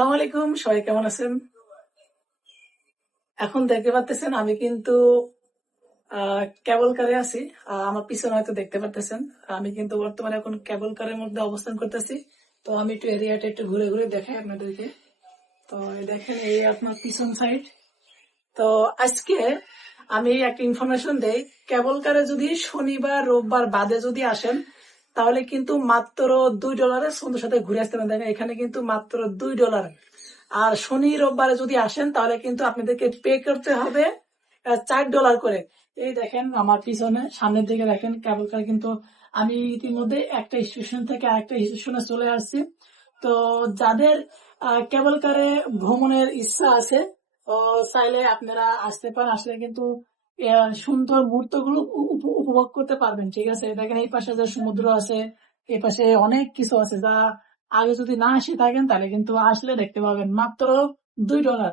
আসসালামু আলাইকুম, সবাই কেমন আছেন? এখন দেখতে পাচ্ছেন আমি কিন্তু কেবল কারে আছি। আমার পিছনে হয়তো দেখতে পাচ্ছেন আমি কিন্তু বর্তমানে এখন কেবল কারের মধ্যে অবস্থান করতেছি। তো আমি একটু এরিয়াটা একটু ঘুরে ঘুরে দেখাই আপনাদেরকে। তো এই দেখেন, এই আপনার পিছন সাইড। তো আজকে আমি একটা ইনফরমেশন দেই, কেবল কারে যদি শনিবার রোববার বাদে যদি আসেন তাহলে কিন্তু মাত্র $2 বন্ধুর সাথে ঘুরে আসতে পারেন। দেখেন এখানে কিন্তু মাত্র $2। আর শনি রোববারে যদি আসেন তাহলে কিন্তু আপনাদেরকে পে করতে হবে $4 করে। এই দেখেন আমার পিছনে সামনের দিকে দেখেন কেবল কার, কিন্তু আমি ইতিমধ্যে একটা স্টেশন থেকে আরেকটা স্টেশনে চলে আসছি। তো যাদের কেবল কারে ভ্রমণের ইচ্ছা আছে, তো চাইলে আপনারা আসতে পারেন। আসলে কিন্তু সুন্দর মুহূর্তগুলো উপভোগ করতে পারবেন। ঠিক আছে, দেখেন এই পাশে যে সমুদ্র আছে, এই পাশে অনেক কিছু আছে যা আগে যদি না এসে থাকেন তাহলে কিন্তু আসলে দেখতে পাবেন মাত্র $2।